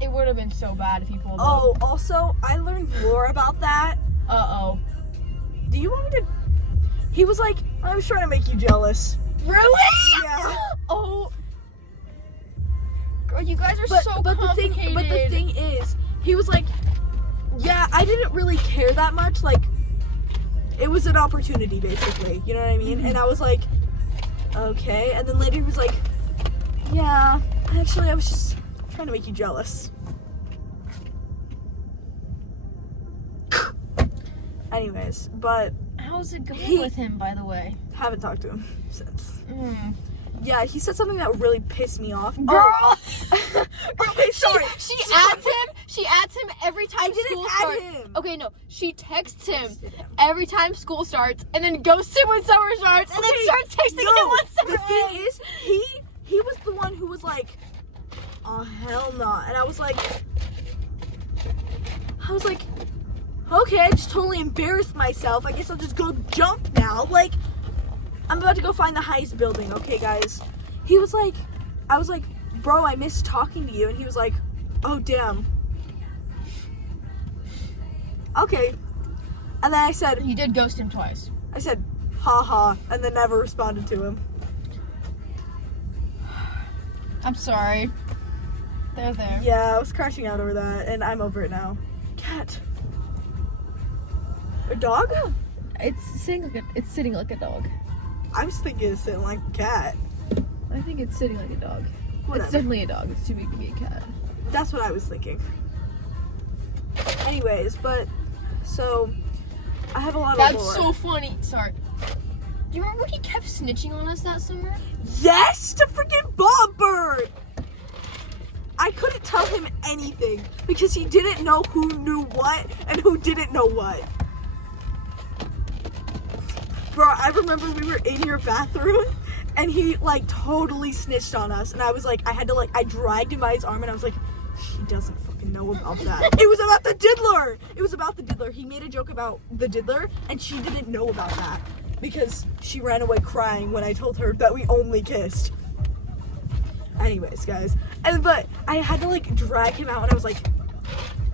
It would have been so bad if he pulled up. Also, I learned more about that. Uh-oh. Do you want me to? He was like, I was trying to make you jealous. Really? Yeah. Oh. Girl, you guys are so complicated. But the thing is, he was like, yeah, I didn't really care that much. Like, it was an opportunity, basically. You know what I mean? And I was like, okay. And then later he was like, yeah, actually, I was just trying to make you jealous. Anyways, but how's it going with him, by the way? haven't talked to him since. Mm. Yeah, he said something that really pissed me off. Girl! Okay, sorry. She adds him. She adds him every time I didn't school add starts. him. Okay, no. She texts him Texted him. every time school starts, and then ghosts him when summer starts, and then Okay, starts texting no, him when summer the thing ends. is, he was the one who was like, oh hell no, and I was like, okay, I just totally embarrassed myself. I guess I'll just go jump now. Like, I'm about to go find the highest building. Okay, guys. He was like, I was like, bro, I miss talking to you, and he was like, oh damn. Okay, and then I said, You did ghost him twice. I said, haha, and then never responded to him. I'm sorry. They're there. Yeah, I was crashing out over that, and I'm over it now. Cat. A dog? It's sitting like a dog. I was thinking it's sitting like a cat. I think it's sitting like a dog. Whatever. It's definitely a dog. It's too big to be a cat. That's what I was thinking. Anyways, but, so, I have a lot of That's lore. so funny. Sorry. Do you remember he kept snitching on us that summer? Yes, to freaking Bob Bird! I couldn't tell him anything, because he didn't know who knew what, and who didn't know what. Bro, I remember we were in your bathroom, and he, totally snitched on us, and I was like, I dragged him by his arm, and I was like, he doesn't fucking know about that. It was about the diddler! It was about the diddler. He made a joke about the diddler, and she didn't know about that, because she ran away crying when I told her that we only kissed. Anyways, guys, but I had to drag him out, and I was like,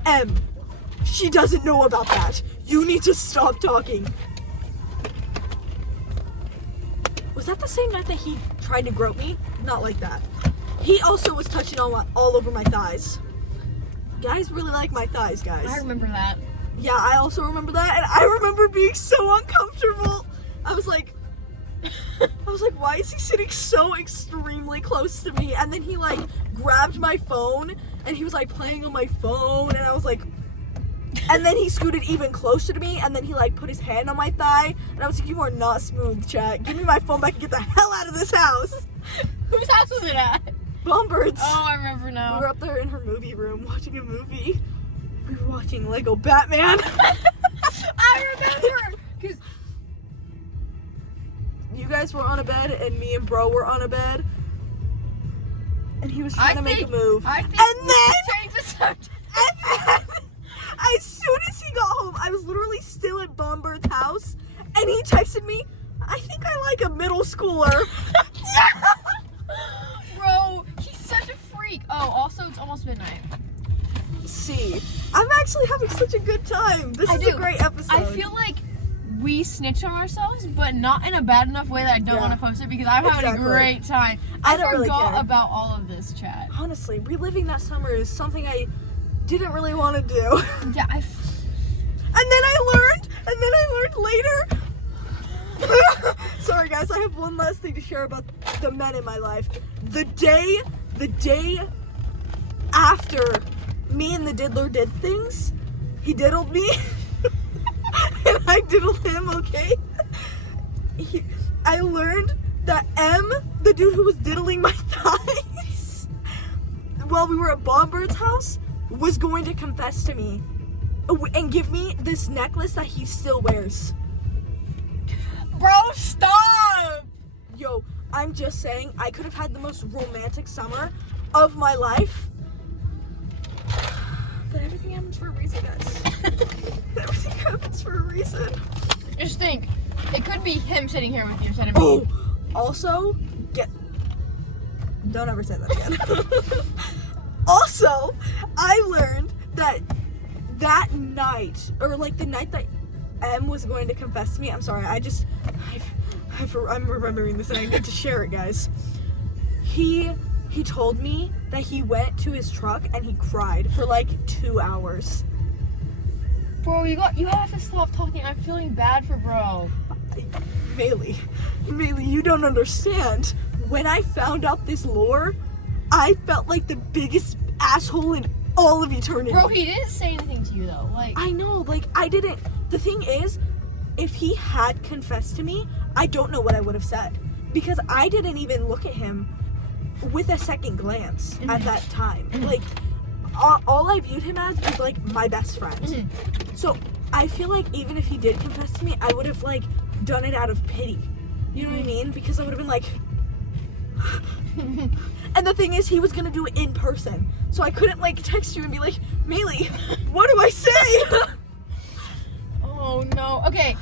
M, she doesn't know about that. You need to stop talking. Was that the same night that he tried to grope me? Not like that. He also was touching all over my thighs. Guys really like my thighs, guys. I remember that. Yeah, I also remember that, and I remember being so uncomfortable. I was like, why is he sitting so extremely close to me? And then he grabbed my phone, and he was playing on my phone, and I was like, and then he scooted even closer to me, and then he put his hand on my thigh, and I was like, you are not smooth, chat. Give me my phone back and get the hell out of this house. Whose house was it at? Bombird's. Oh, I remember now. We were up there in her movie room watching a movie. We were watching Lego Batman. I remember. Because you guys were on a bed, and me and bro were on a bed. And he was trying to make a move. I think and then, change the subject. and then, as soon as he got home, I was literally still at Bombird's house, and he texted me, I think I like a middle schooler. Bro, he's such a freak. Oh, also, it's almost midnight. See, I'm actually having such a good time. This is a great episode. I feel like we snitch on ourselves, but not in a bad enough way that I don't Yeah. want to post it because I'm having Exactly. a great time. I don't really forgot care. about all of this, chat. Honestly, reliving that summer is something I didn't really want to do. Yeah, And then I learned later. Sorry guys, I have one last thing to share about the men in my life. The day after me and the diddler did things, he diddled me and I diddled him, okay? I learned that M, the dude who was diddling my thighs while we were at Bombird's house, was going to confess to me and give me this necklace that he still wears. bro, stop! Yo, I'm just saying, I could have had the most romantic summer of my life. But everything happens for a reason, guys. Everything happens for a reason. Just think, it could be him sitting here with you instead of me. Oh, also, don't ever say that again. Also, I learned that night, or like the night that M was going to confess to me, I'm sorry, I'm remembering this and I need to share it, guys. He told me that he went to his truck and he cried for like 2 hours. Bro, you have to stop talking. I'm feeling bad for bro. Maylee, you don't understand. When I found out this lore, I felt like the biggest asshole in all of eternity. Bro, he didn't say anything to you though. Like, I know, like, I didn't. The thing is, if he had confessed to me, I don't know what I would have said. Because I didn't even look at him with a second glance at that time. Like, all I viewed him as was, like, my best friend. So, I feel like even if he did confess to me, I would have, like, done it out of pity. You know what I mean? Because I would have been like... And the thing is, he was gonna do it in person. So I couldn't, like, text you and be like, Maylee, what do I say? oh no. Okay.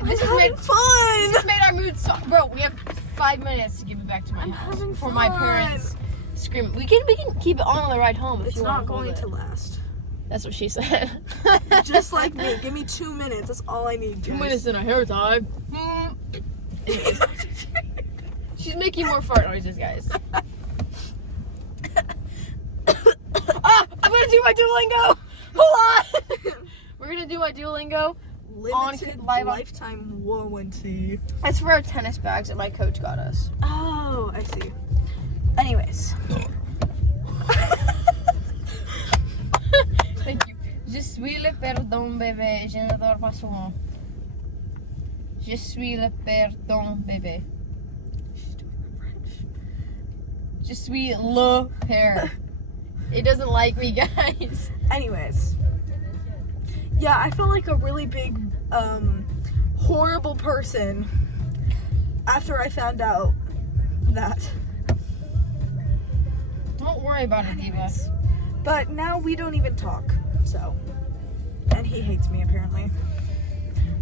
This I'm has having made fun! this has made our mood so bro, we have 5 minutes to give it back to my house having before my fun. parents scream. We can keep it on the ride home if It's you want not to hold going it. to last. That's what she said. Just like me. Give me 2 minutes. That's all I need, guys. 2 minutes in a hair time. Anyways. She's making more fart noises, guys. I'm gonna do my Duolingo. Hold on. We're gonna do my Duolingo. Limited live on- lifetime warranty. That's for our tennis bags that my coach got us. Oh, I see. Anyways. Thank you. Je suis le perdon, bébé. Je n'adore pas souvent. Je suis le perdon, bébé. Je suis le père. It doesn't like me, guys. Anyways. Yeah, I felt like a really big, horrible person after I found out that. Don't worry about it, Diva. But now we don't even talk, so. And he hates me, apparently.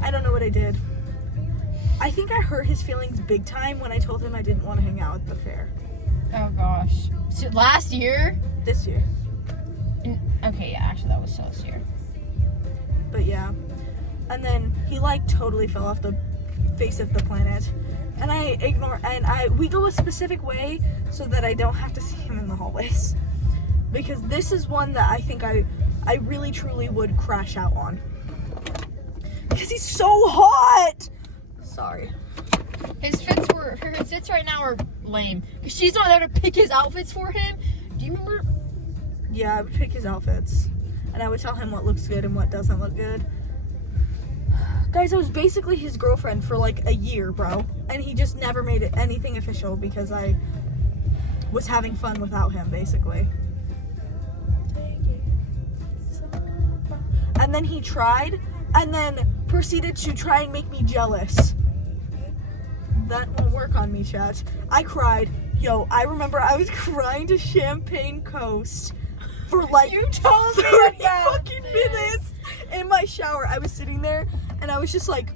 I don't know what I did. I think I hurt his feelings big time when I told him I didn't want to hang out at the fair. Oh gosh. So last year? This year. Okay, yeah, actually that was so last year. But yeah. And then he like totally fell off the face of the planet. And I ignore, and we go a specific way so that I don't have to see him in the hallways. Because this is one that I think I really truly would crash out on. Because he's so hot! Sorry. His fits right now are lame. Because she's not there to pick his outfits for him. Do you remember? Yeah, I would pick his outfits. And I would tell him what looks good and what doesn't look good. Guys, I was basically his girlfriend for like a year, bro. And he just never made it anything official because I was having fun without him, basically. And then he tried, and then proceeded to try and make me jealous. That won't work on me, chat. I cried. Yo, I remember I was crying to Champagne Coast for like You told me 30 that. fucking minutes in my shower. I was sitting there, and I was just like,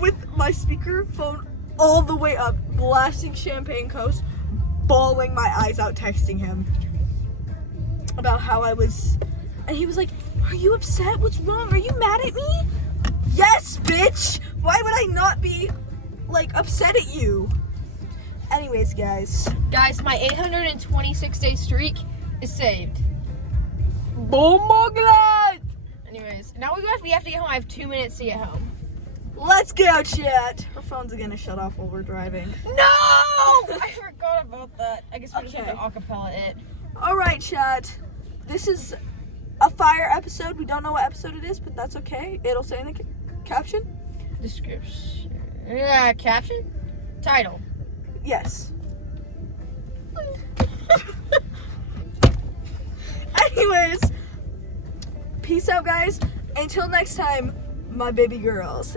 with my speakerphone all the way up, blasting Champagne Coast, bawling my eyes out, texting him about how I was And he was like, are you upset? What's wrong? Are you mad at me? Yes, bitch! Why would I not be, like, upset at you? Anyways, guys. Guys, my 826-day streak is saved. Oh my god! Anyways, now we have to get home. I have 2 minutes to get home. Let's go, chat. Our phones are gonna shut off while we're driving. No! I forgot about that. I guess we're just Okay. gonna acapella it. Alright, chat. This is a fire episode. We don't know what episode it is, but that's okay. It'll say in the caption. Description. Yeah, caption? Title. Yes. Anyways, peace out, guys. Until next time, my baby girls.